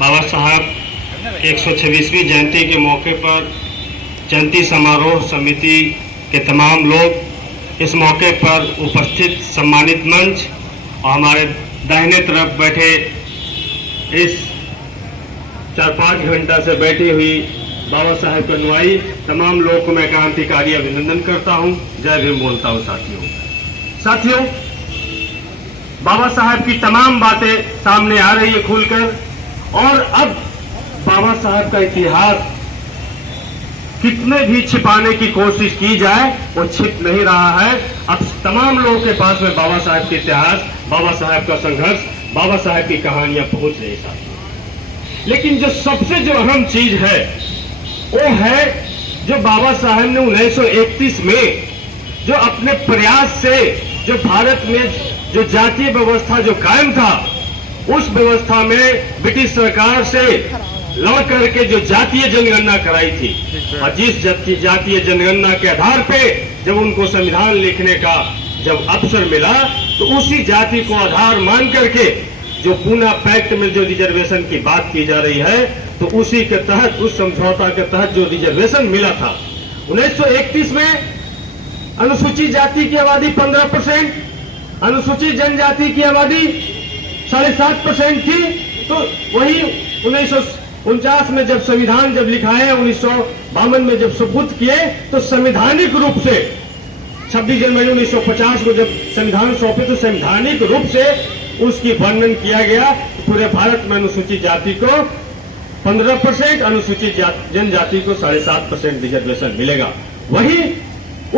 बाबा साहब 126वीं जयंती के मौके पर जयंती समारोह समिति के तमाम लोग इस मौके पर उपस्थित सम्मानित मंच और हमारे दाहिने तरफ बैठे इस 4-5 घंटा से बैठी हुई बाबा साहब के अनुयायी तमाम लोगों को मैं क्रांतिकारी अभिनंदन करता हूं। जय भीम बोलता हूं। साथियों, बाबा साहब की तमाम बातें सामने आ रही है खुलकर, और अब बाबा साहब का इतिहास कितने भी छिपाने की कोशिश की जाए वो छिप नहीं रहा है। अब तमाम लोगों के पास में बाबा साहब के इतिहास, बाबा साहब का संघर्ष, बाबा साहब की कहानियां पहुंच रही साथियों। लेकिन जो सबसे जो अहम चीज है वो है जो बाबा साहब ने 1931 में जो अपने प्रयास से जो भारत में जो जातीय व्यवस्था जो कायम था, उस व्यवस्था में ब्रिटिश सरकार से लड़ करके जो जातीय जनगणना कराई थी, और जिस जातीय जनगणना के आधार पे जब उनको संविधान लिखने का जब अवसर मिला, तो उसी जाति को आधार मान करके जो पूना पैक्ट में जो रिजर्वेशन की बात की जा रही है, तो उसी के तहत, उस समझौता के तहत जो रिजर्वेशन मिला था 1931 में, अनुसूचित जाति की आबादी 15%, अनुसूचित जनजाति की आबादी 7.5% थी। तो वही 1949 में जब संविधान जब लिखा है, 1952 में जब शपथ किए, तो संवैधानिक रूप से 26 जनवरी 1950 को जब संविधान सौंपे, तो संवैधानिक रूप से उसकी वर्णन किया गया। पूरे भारत में अनुसूचित जाति को 15%, अनुसूचित जनजाति को 7.5% रिजर्वेशन मिलेगा। वही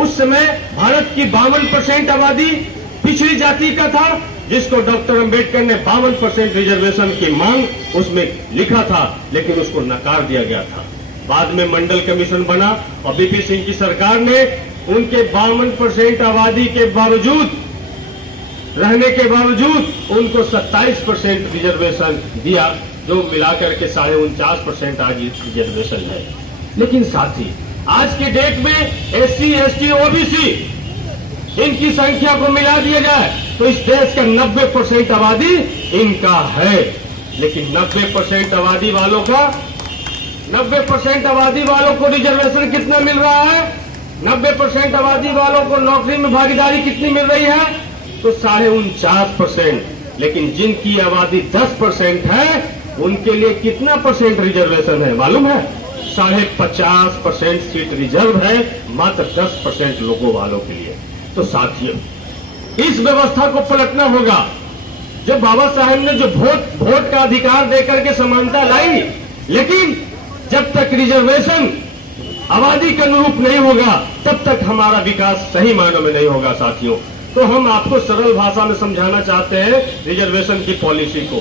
उस समय भारत की 52% आबादी पिछड़ी जाति का था, जिसको डॉक्टर अंबेडकर ने 52% रिजर्वेशन की मांग उसमें लिखा था, लेकिन उसको नकार दिया गया था। बाद में मंडल कमीशन बना और बीपी सिंह की सरकार ने उनके 52% आबादी के बावजूद, रहने के बावजूद उनको 27% रिजर्वेशन दिया, जो मिलाकर के 49.5% आज रिजर्वेशन है। लेकिन साथ ही आज के डेट में SC, ST, OBC इनकी संख्या को मिला दिया जाए तो इस देश का 90% आबादी इनका है। लेकिन 90% आबादी वालों का, 90% आबादी वालों को रिजर्वेशन कितना मिल रहा है? 90% आबादी वालों को नौकरी में भागीदारी कितनी मिल रही है? तो 49.5%। लेकिन जिनकी आबादी 10% है, उनके लिए कितना परसेंट रिजर्वेशन है मालूम है? 50.5% सीट रिजर्व है मात्र 10% लोगों वालों के लिए। तो साथियों, इस व्यवस्था को पलटना होगा। जो बाबा साहब ने जो वोट का अधिकार देकर के समानता लाई, लेकिन जब तक रिजर्वेशन आबादी के अनुरूप नहीं होगा, तब तक हमारा विकास सही मायनों में नहीं होगा साथियों। तो हम आपको सरल भाषा में समझाना चाहते हैं रिजर्वेशन की पॉलिसी को,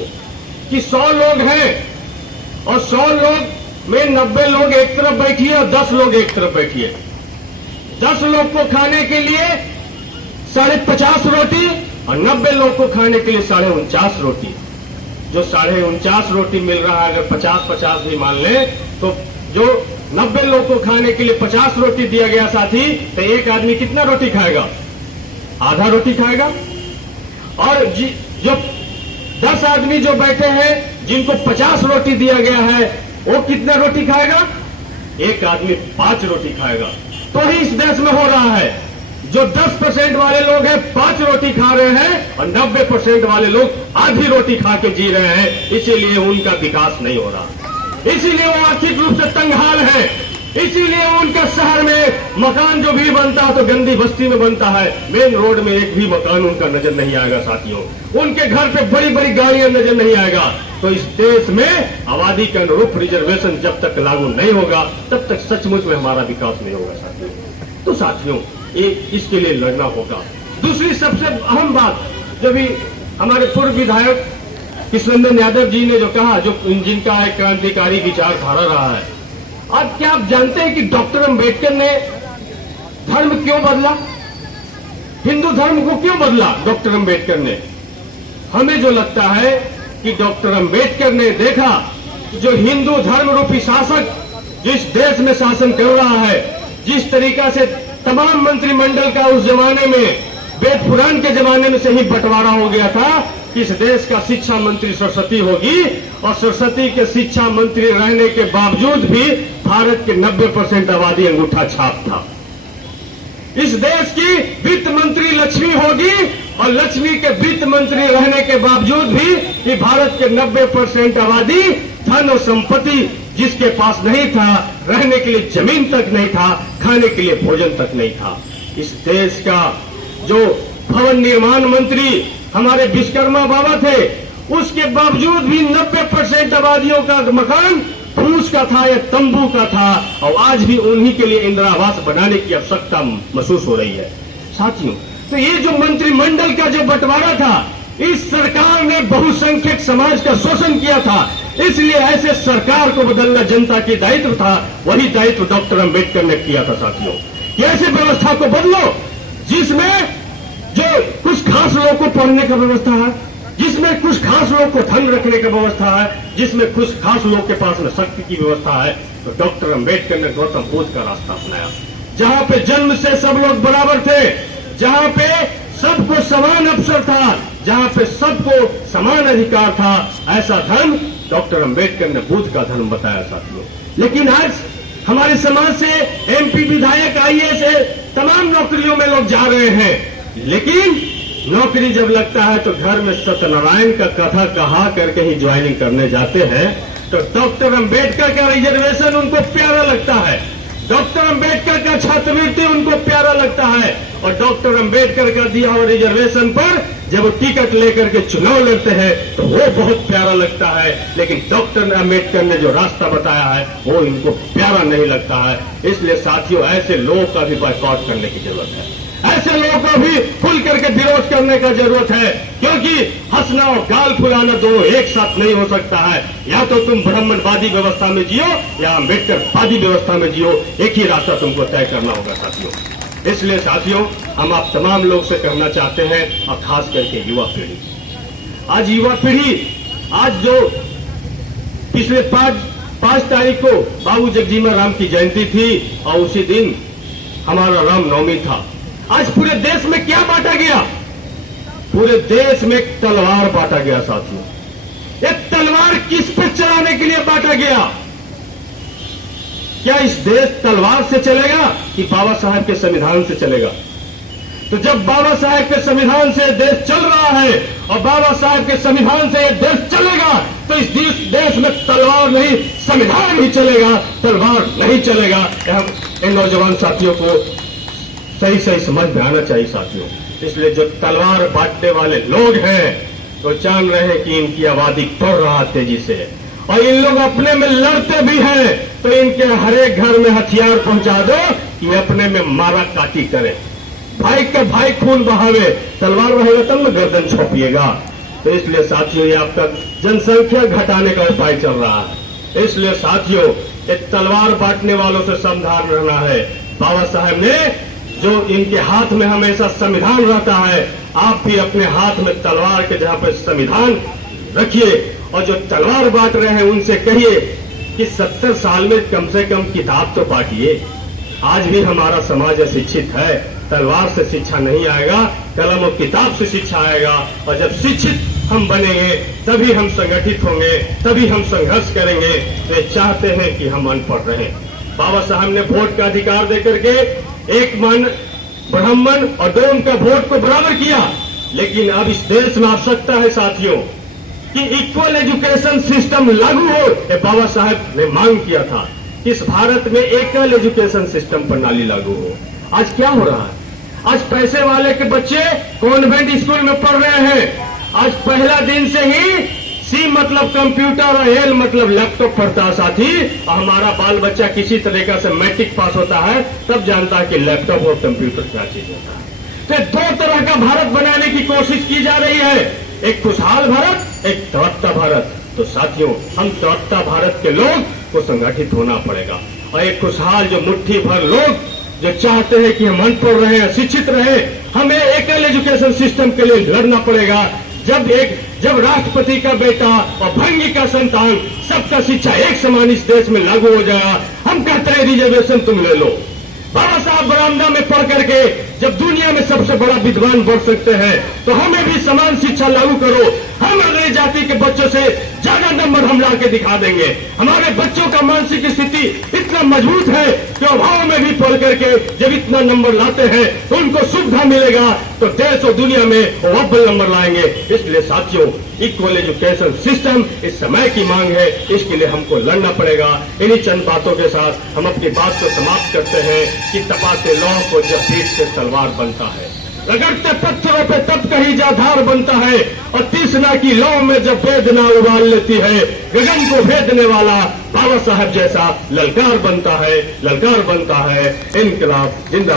कि 100 लोग हैं और 100 लोग में 90 लोग एक तरफ बैठिए और 10 लोग एक तरफ बैठिए। 10 लोग को खाने के लिए 50.5 रोटी और 90 लोग को खाने के लिए 49.5 रोटी। जो 49.5 रोटी मिल रहा है, अगर 50-50 भी मान ले, तो जो 90 लोग को खाने के लिए 50 रोटी दिया गया साथी, तो एक आदमी कितना रोटी खाएगा? आधा रोटी खाएगा। और जो 10 आदमी जो बैठे हैं, जिनको 50 रोटी दिया गया है, वो कितना रोटी खाएगा? एक आदमी 5 रोटी खाएगा। तो ही इस देश में हो रहा है, जो 10% वाले लोग हैं 5 रोटी खा रहे हैं और 90% वाले लोग आधी रोटी खा के जी रहे हैं। इसीलिए उनका विकास नहीं हो रहा, इसीलिए वो आर्थिक रूप से तंगहाल है, इसीलिए उनका शहर में मकान जो भी बनता है तो गंदी बस्ती में बनता है। मेन रोड में एक भी मकान उनका नजर नहीं आएगा साथियों। उनके घर पे बड़ी बड़ी गाड़ियां नजर नहीं आएगा। तो इस देश में आबादी के अनुरूप रिजर्वेशन जब तक लागू नहीं होगा, तब तक सचमुच में हमारा विकास नहीं होगा साथियों। तो साथियों, इसके लिए लड़ना होगा। दूसरी सबसे अहम बात, जो भी हमारे पूर्व विधायक कृष्णनंदन यादव जी ने जो कहा, जो जिनका एक क्रांतिकारी विचारधारा रहा है, अब क्या आप जानते हैं कि डॉक्टर अंबेडकर ने धर्म क्यों बदला? हिंदू धर्म को क्यों बदला डॉक्टर अंबेडकर ने? हमें जो लगता है कि डॉक्टर अंबेडकर ने देखा कि जो हिंदू धर्म रूपी शासक जिस देश में शासन कर रहा है, जिस तरीका से तमाम मंत्रिमंडल का उस जमाने में, वेद पुराण के जमाने में से ही बंटवारा हो गया था, कि इस देश का शिक्षा मंत्री सरस्वती होगी, और सरस्वती के शिक्षा मंत्री रहने के बावजूद भी भारत के 90% आबादी अंगूठा छाप था। इस देश की वित्त मंत्री लक्ष्मी होगी, और लक्ष्मी के वित्त मंत्री रहने के बावजूद भी कि भारत के 90% आबादी धन और संपत्ति जिसके पास नहीं था, रहने के लिए जमीन तक नहीं था, खाने के लिए भोजन तक नहीं था। इस देश का जो भवन निर्माण मंत्री हमारे विश्वकर्मा बाबा थे, उसके बावजूद भी 90% आबादियों का मकान फूस का था या तंबू का था, और आज भी उन्हीं के लिए इंदिरा आवास बनाने की आवश्यकता महसूस हो रही है। साथियों, तो ये जो मंत्रिमंडल का जो बंटवारा था, इस सरकार ने बहुसंख्यक समाज का शोषण किया था, इसलिए ऐसे सरकार को बदलना जनता की दायित्व था। वही दायित्व डॉक्टर अंबेडकर ने किया था। साथियों, कि ऐसे व्यवस्था को बदलो जिसमें जो कुछ खास लोगों को पढ़ने का व्यवस्था है, जिसमें कुछ खास लोगों को धन रखने का व्यवस्था है, जिसमें कुछ खास लोगों के पास में शक्ति की व्यवस्था है। तो डॉक्टर अंबेडकर ने गौतम बुद्ध का रास्ता अपनाया, जहां पे जन्म से सब लोग बराबर थे, जहां पे सबको समान अवसर था, जहां पे सबको समान अधिकार था। ऐसा धर्म डॉक्टर अंबेडकर ने बुद्ध का धर्म बताया। साथियों, लेकिन आज हमारे समाज से एमपी, विधायक, आईएएस तमाम नौकरियों में लोग जा रहे हैं, लेकिन नौकरी जब लगता है तो घर में सत्यनारायण का कथा कहा करके ही ज्वाइनिंग करने जाते हैं। तो डॉक्टर अंबेडकर का रिजर्वेशन उनको प्यारा लगता है, डॉक्टर अंबेडकर का छात्रवृत्ति उनको प्यारा लगता है, और डॉक्टर अंबेडकर का दिया हुआ रिजर्वेशन पर जब वो टिकट लेकर के चुनाव लड़ते हैं तो वो बहुत प्यारा लगता है। लेकिन डॉक्टर अंबेडकर ने जो रास्ता बताया है वो इनको प्यारा नहीं लगता है। इसलिए साथियों, ऐसे लोगों का भी बॉयकॉट करने की जरूरत है, ऐसे लोगों को भी खुल करके विरोध करने का जरूरत है, क्योंकि हंसना और गाल फुलाना दोनों एक साथ नहीं हो सकता है। या तो तुम ब्राह्मणवादी व्यवस्था में जियो या अंबेडकरवादी व्यवस्था में जियो, एक ही रास्ता तुमको तय करना होगा। साथियों, इसलिए साथियों, हम आप तमाम लोग से कहना चाहते हैं, और खास करके युवा पीढ़ी, आज युवा पीढ़ी, आज जो पिछले 5 तारीख को बाबू जगजीवन राम की जयंती थी, और उसी दिन हमारा रामनवमी था। आज पूरे देश में क्या बांटा गया? पूरे देश में एक तलवार बांटा गया। साथियों, एक तलवार किस पे चलाने के लिए बांटा गया? क्या इस देश तलवार से चलेगा कि बाबा साहब के संविधान से चलेगा? तो जब बाबा साहब के संविधान से देश चल रहा है और बाबा साहब के संविधान से देश चलेगा, तो इस देश में तलवार नहीं, संविधान ही चलेगा, तलवार नहीं चलेगा। इन नौजवान साथियों को सही सही समझ में आना चाहिए। साथियों, इसलिए जो तलवार बांटने वाले लोग हैं तो जान रहे हैं कि इनकी आबादी बढ़ रहा है तेजी से, और इन लोग अपने में लड़ते भी हैं, तो इनके हर एक घर में हथियार पहुंचा दो कि अपने में मारा काटी करें। भाई का भाई खून बहावे, तलवार रहेगा तब में गर्दन छोपिएगा। तो इसलिए साथियों, ये आपका जनसंख्या घटाने का उपाय चल रहा है। इसलिए साथियों, एक तलवार बांटने वालों से सावधान रहना है। बाबा साहब ने जो इनके हाथ में हमेशा संविधान रहता है, आप भी अपने हाथ में तलवार के जहां पर संविधान रखिए, और जो तलवार बांट रहे हैं उनसे कहिए कि 70 साल में कम से कम किताब तो बांटिए। आज भी हमारा समाज अशिक्षित है, तलवार से शिक्षा नहीं आएगा, कलम और किताब से शिक्षा आएगा। और जब शिक्षित हम बनेंगे तभी हम संगठित होंगे, तभी हम संघर्ष करेंगे। वे चाहते हैं कि हम अनपढ़ रहें। बाबा साहब ने वोट का अधिकार देकर के एक मन ब्राह्मण और 2 उनका वोट को बराबर किया, लेकिन अब इस देश में आवश्यकता है साथियों कि इक्वल एजुकेशन सिस्टम लागू हो। ये बाबा साहब ने मांग किया था, इस भारत में एकल एजुकेशन सिस्टम प्रणाली लागू हो। आज क्या हो रहा है? आज पैसे वाले के बच्चे कॉन्वेंट स्कूल में पढ़ रहे हैं। आज पहला दिन से ही सी मतलब कंप्यूटर और एल मतलब लैपटॉप पढ़ता है साथी। और हमारा बाल बच्चा किसी तरीका से मैट्रिक पास होता है तब जानता है कि लैपटॉप और कंप्यूटर क्या चीज होता है। तो 2 तरह का भारत बनाने की कोशिश की जा रही है, एक खुशहाल भारत, एक तड़पता भारत। तो साथियों, हम तड़पता भारत के लोग को संगठित होना पड़ेगा, और एक खुशहाल जो मुट्ठी भर लोग जो चाहते हैं कि हम अनपढ़ रहे, अशिक्षित रहे, हमें एकल एजुकेशन सिस्टम के लिए लड़ना पड़ेगा। जब राष्ट्रपति का बेटा और भंगी का संतान सबका शिक्षा एक समान इस देश में लागू हो जाएगा, हम कहते हैं रिजर्वेशन तुम ले लो। बाबा साहब बरामदा में पढ़ करके जब दुनिया में सबसे बड़ा विद्वान बन सकते हैं तो हमें भी समान शिक्षा लागू करो। हम अगली जाति के बच्चों से ज्यादा नंबर हम ला के दिखा देंगे। हमारे बच्चों का मानसिक स्थिति इतना मजबूत है कि अभाव में भी पढ़ करके जब इतना नंबर लाते हैं तो उनको सुविधा मिलेगा तो देश और दुनिया में वो अव्वल नंबर लाएंगे। इसलिए साथियों, इक्वल एजुकेशन सिस्टम इस समय की मांग है, इसके लिए हमको लड़ना पड़ेगा। इन्हीं चंद बातों के साथ हम अपनी बात को समाप्त करते हैं कि तपाते लौह को जब पीठ से तलवार बनता है, रगड़ते पत्थरों पे तब कहीं जाधार बनता है, और तीसना की लौ में जब वेदना उबाल लेती है, गगन को भेदने वाला बाबा साहब जैसा ललकार बनता है, ललकार बनता है। इनकलाब जिंदाबाद।